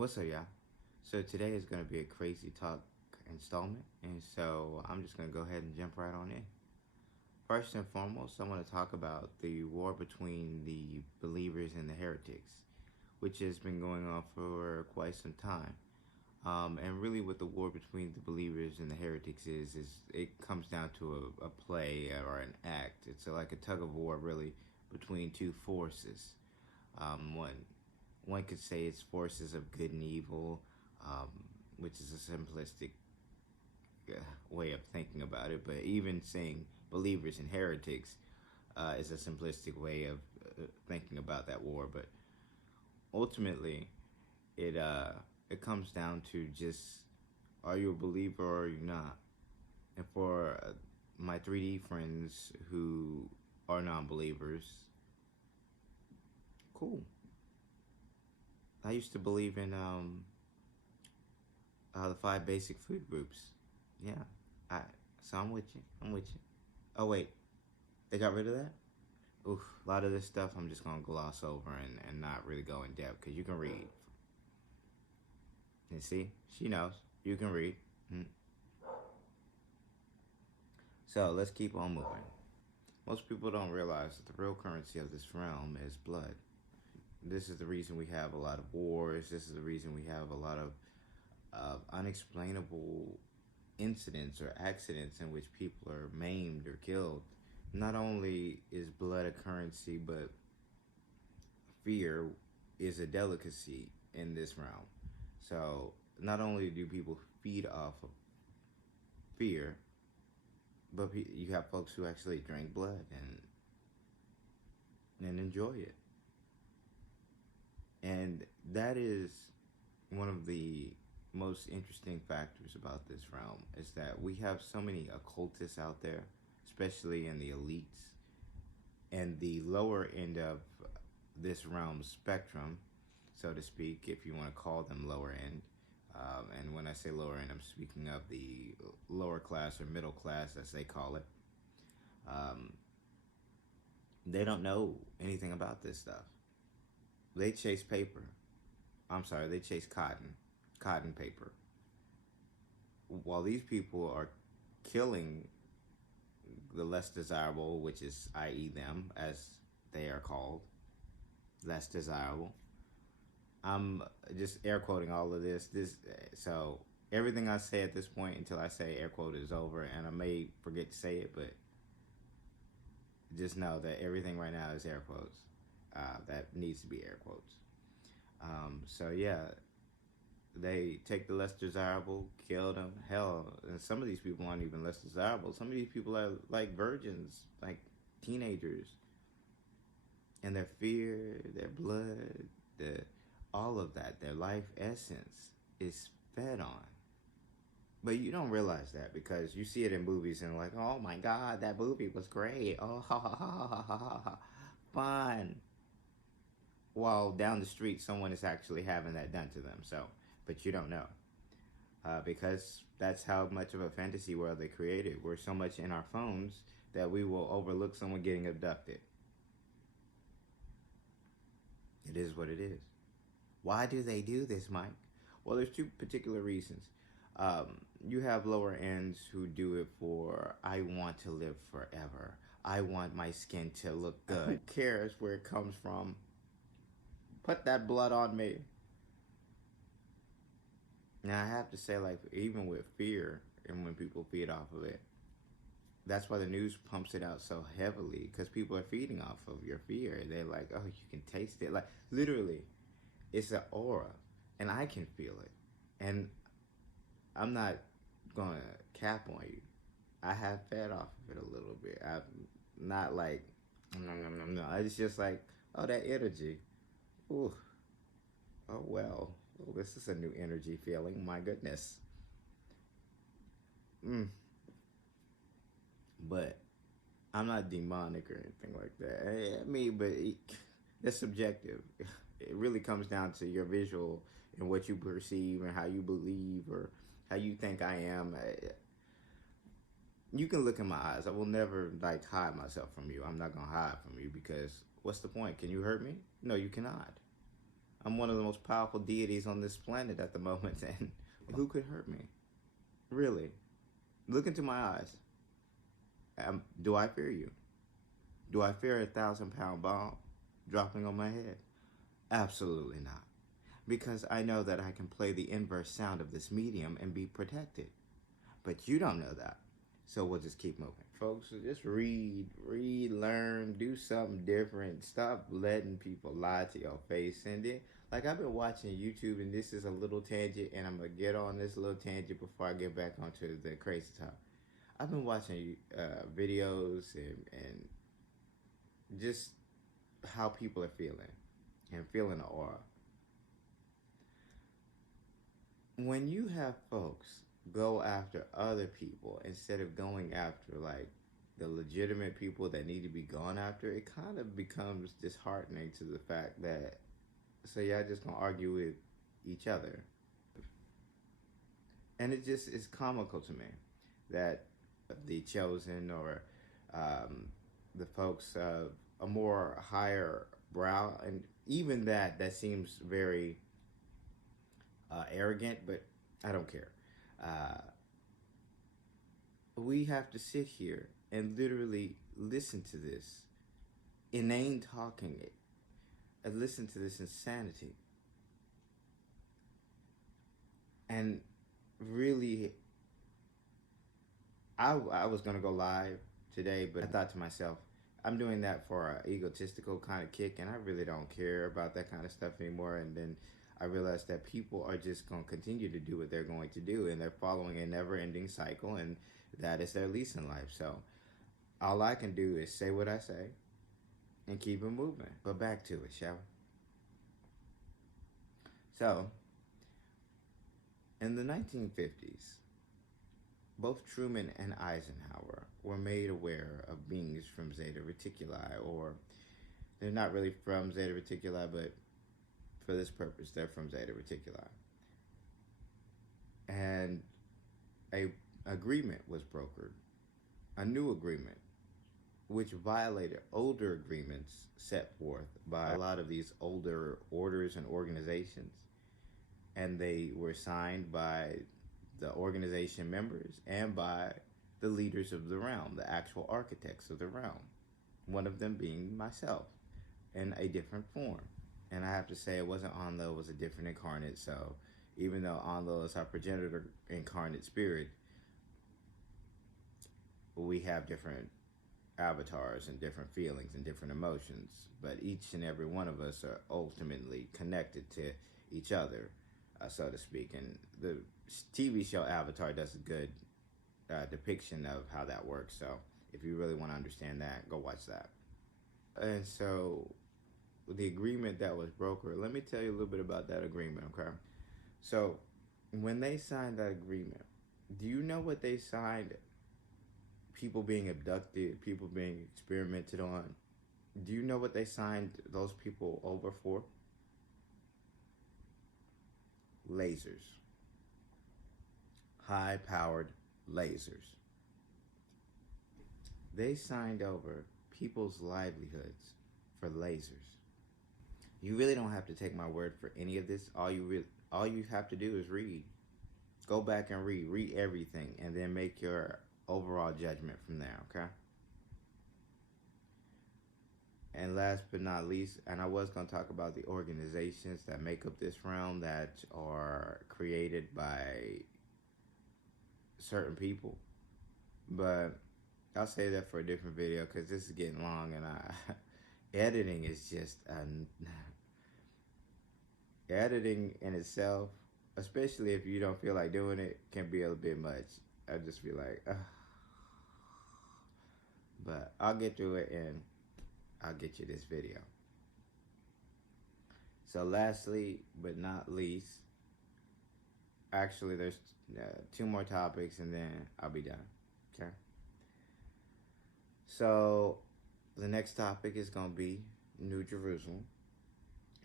What's up, y'all? So today is going to be a crazy talk installment, and so I'm just going to go ahead and jump right on in. First and foremost, I want to talk about the war between the believers and the heretics, which has been going on for quite some time. And really, what the war between the believers and the heretics is it comes down to a play or an act. It's like a tug of war, really, between two forces. One could say it's forces of good and evil, um, which is a simplistic way of thinking about it. But even saying believers and heretics is a simplistic way of thinking about that war. But ultimately, it comes down to just, are you a believer or are you not? And for my 3D friends who are non-believers, cool. I used to believe in the 5 basic food groups. Yeah, I so I'm with you. I'm with you. Oh wait, they got rid of that? Oof, a lot of this stuff I'm just gonna gloss over and not really go in depth because you can read. And see, she knows. You can read. Mm. So let's keep on moving. Most people don't realize that the real currency of this realm is blood. This is the reason we have a lot of wars. This is the reason we have a lot of unexplainable incidents or accidents in which people are maimed or killed. Not only is blood a currency, but fear is a delicacy in this realm. So not only do people feed off of fear, but you have folks who actually drink blood and enjoy it. And that is one of the most interesting factors about this realm is that we have so many occultists out there, especially in the elites and the lower end of this realm spectrum, so to speak, if you want to call them lower end. And when I say lower end, I'm speaking of the lower class or middle class, as they call it. Um, they don't know anything about this stuff. They chase paper. I'm sorry, they chase cotton paper. While these people are killing the less desirable, which is i.e. them, as they are called, less desirable. I'm just air quoting all of this. So everything I say at this point until I say air quote is over, and I may forget to say it, but just know that everything right now is air quotes. That needs to be air quotes. So yeah, they take the less desirable, kill them. Hell, and some of these people aren't even less desirable. Some of these people are like virgins, like teenagers, and their fear, their blood, all of that, their life essence is fed on. But you don't realize that because you see it in movies and like, oh my god, that movie was great. Oh, ha ha ha ha ha ha ha. Fun. While down the street, someone is actually having that done to them. So, but you don't know. Because that's how much of a fantasy world they created. We're so much in our phones that we will overlook someone getting abducted. It is what it is. Why do they do this, Mike? Well, there's two particular reasons. You have lower ends who do it for, I want to live forever. I want my skin to look good. Who cares where it comes from? Put that blood on me. Now, I have to say, like, even with fear, and when people feed off of it, that's why the news pumps it out so heavily, because people are feeding off of your fear. They're like, oh, you can taste it. Like, literally, it's an aura, and I can feel it. And I'm not going to cap on you. I have fed off of it a little bit. I'm not like, no. It's just like, oh, that energy. Ooh, oh, well. Oh, this is a new energy feeling. My goodness. Mm. But I'm not demonic or anything like that. I mean, but it's subjective. It really comes down to your visual and what you perceive and how you believe or how you think I am. You can look in my eyes. I will never like hide myself from you. I'm not gonna hide from you because what's the point? Can you hurt me? No, you cannot. I'm one of the most powerful deities on this planet at the moment, and who could hurt me? Really? Look into my eyes. Do I fear you? Do I fear a 1,000-pound bomb dropping on my head? Absolutely not. Because I know that I can play the inverse sound of this medium and be protected. But you don't know that. So we'll just keep moving. Folks, just read, learn, do something different. Stop letting people lie to your face. And then, like, I've been watching YouTube, and this is a little tangent, and I'm going to get on this little tangent before I get back onto the crazy talk. I've been watching videos and just how people are feeling and feeling the aura. When you have folks go after other people instead of going after like the legitimate people that need to be gone after, it kind of becomes disheartening to the fact that, so y'all just gonna argue with each other. And it just is comical to me that the chosen or the folks of a more higher brow, and even that seems very arrogant, but I don't care. We have to sit here and literally listen to this inane talking it and listen to this insanity. And really, I was going to go live today, but I thought to myself, I'm doing that for an egotistical kind of kick, and I really don't care about that kind of stuff anymore. And then I realized that people are just going to continue to do what they're going to do, and they're following a never-ending cycle, and that is their lease in life. So all I can do is say what I say and keep it moving. But back to it, shall we? So, in the 1950s, both Truman and Eisenhower were made aware of beings from Zeta Reticuli, or they're not really from Zeta Reticuli, but for this purpose, they're from Zeta Reticuli. And a agreement was brokered, a new agreement, which violated older agreements set forth by a lot of these older orders and organizations. And they were signed by the organization members and by the leaders of the realm, the actual architects of the realm. One of them being myself in a different form. And I have to say, it wasn't Anlo, it was a different incarnate. So even though Anlo is our progenitor incarnate spirit, we have different avatars and different feelings and different emotions. But each and every one of us are ultimately connected to each other, so to speak. And the TV show Avatar does a good depiction of how that works. So if you really want to understand that, go watch that. And so the agreement that was brokered, let me tell you a little bit about that agreement, okay? So when they signed that agreement, do you know what they signed? People being abducted, people being experimented on. Do you know what they signed those people over for? Lasers. High-powered lasers. They signed over people's livelihoods for lasers. You really don't have to take my word for any of this. All you have to do is read. Go back and read everything, and then make your overall judgment from there, okay? And last but not least, and I was going to talk about the organizations that make up this realm that are created by certain people, but I'll say that for a different video because this is getting long, and editing is just editing in itself, especially if you don't feel like doing it, can be a bit much. I just be like, ugh. But I'll get through it and I'll get you this video. So lastly but not least, actually there's 2 more topics and then I'll be done, okay? So the next topic is going to be New Jerusalem.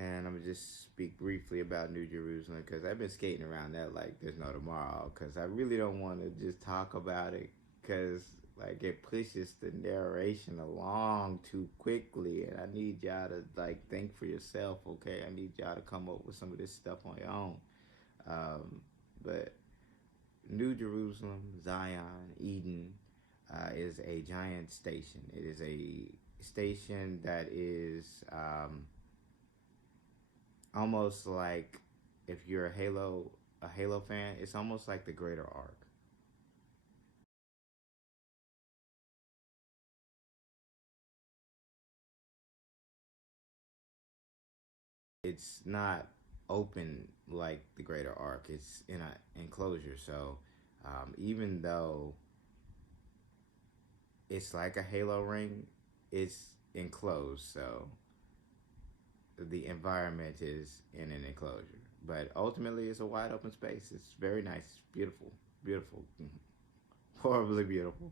And I'm going to just speak briefly about New Jerusalem because I've been skating around that like there's no tomorrow, because I really don't want to just talk about it because Like it pushes the narration along too quickly, and I need y'all to like think for yourself. Okay, I need y'all to come up with some of this stuff on your own. But New Jerusalem, Zion, Eden is a giant station. It is a station that is almost like, if you're a Halo fan, it's almost like the greater arc. It's not open like the greater arc. It's in an enclosure. So even though it's like a Halo ring, it's enclosed. So the environment is in an enclosure. But ultimately, it's a wide open space. It's very nice, beautiful, beautiful, horribly beautiful,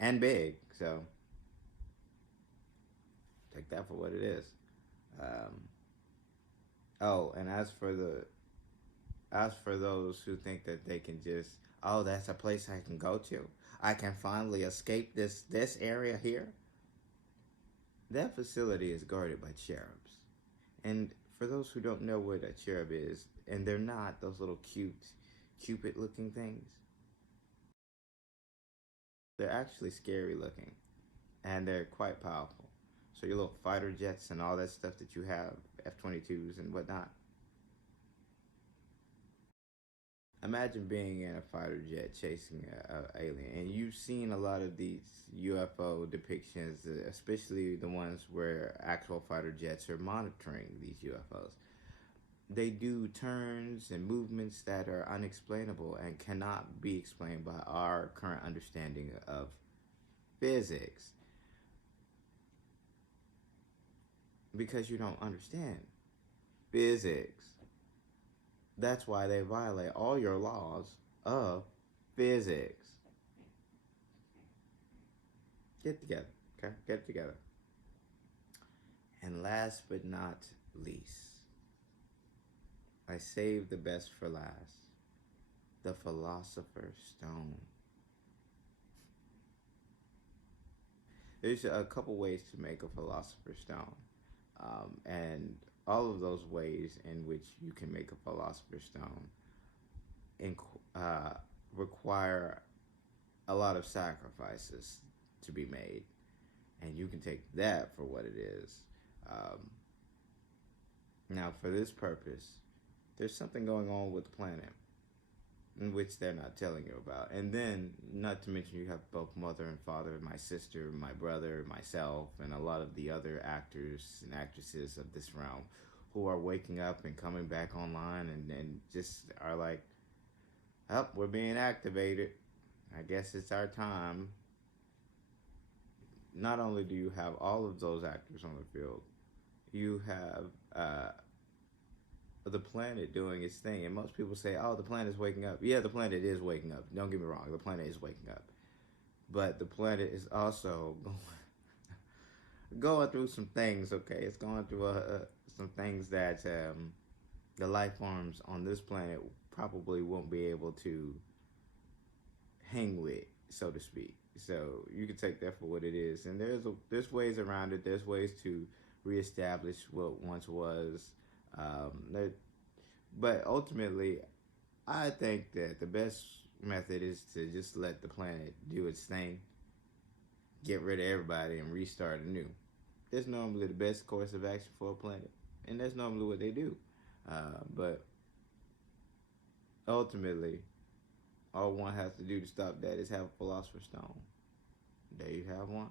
and big. So take that for what it is. Um, oh, and as for those who think that they can just, oh, that's a place I can go to. I can finally escape this area here. That facility is guarded by cherubs. And for those who don't know what a cherub is, and they're not those little cute cupid looking things. They're actually scary looking, and they're quite powerful. So your little fighter jets and all that stuff that you have, F-22s and whatnot, imagine being in a fighter jet chasing a alien, and you've seen a lot of these UFO depictions, especially the ones where actual fighter jets are monitoring these UFOs. They do turns and movements that are unexplainable and cannot be explained by our current understanding of physics, because you don't understand physics. That's why they violate all your laws of physics. Get together, okay? Get together. And last but not least, I saved the best for last, the Philosopher's Stone. There's a couple ways to make a Philosopher's Stone. And all of those ways in which you can make a Philosopher's Stone uh, require a lot of sacrifices to be made. And you can take that for what it is. Um, Now, for this purpose, there's something going on with the planet in which they're not telling you about. And then, not to mention, you have both mother and father, my sister, my brother, myself, and a lot of the other actors and actresses of this realm who are waking up and coming back online and just are like, oh, we're being activated. I guess it's our time. Not only do you have all of those actors on the field, you have the planet doing its thing. And most people say, oh, the planet is waking up. Yeah, the planet is waking up. Don't get me wrong. The planet is waking up. But the planet is also going through some things, okay? It's going through some things that the life forms on this planet probably won't be able to hang with, so to speak. So you can take that for what it is. And there's ways around it. There's ways to reestablish what once was. But ultimately, I think that the best method is to just let the planet do its thing, get rid of everybody, and restart anew. That's normally the best course of action for a planet, and that's normally what they do. But ultimately, all one has to do to stop that is have a Philosopher's Stone. There you have one.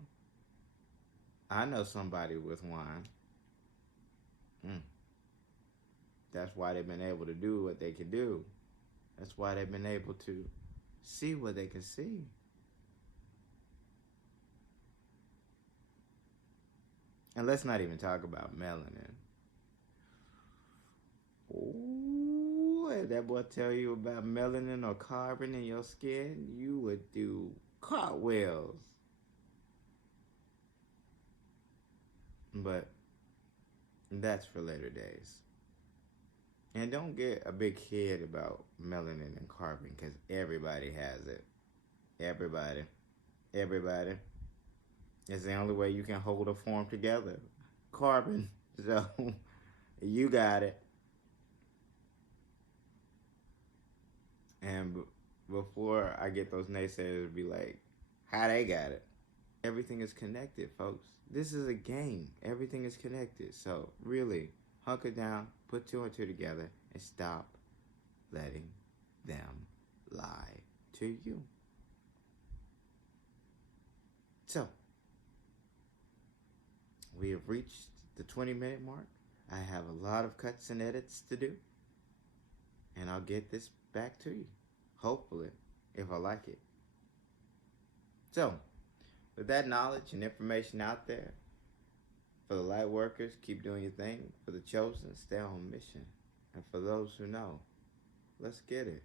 I know somebody with one. Mm. That's why they've been able to do what they can do. That's why they've been able to see what they can see. And let's not even talk about melanin. Ooh, if that boy tell you about melanin or carbon in your skin, you would do cartwheels. But that's for later days. And don't get a big head about melanin and carbon, because everybody has it. Everybody. everybody. It's the only way you can hold a form together. Carbon. So, you got it. And before I get those naysayers to be like, how they got it? Everything is connected, folks. This is a game. Everything is connected. So, really, hunker down, put two and two together, and stop letting them lie to you. So, we have reached the 20-minute mark. I have a lot of cuts and edits to do. And I'll get this back to you. Hopefully, if I like it. So, with that knowledge and information out there, for the light workers, keep doing your thing. For the chosen, stay on mission. And for those who know, let's get it.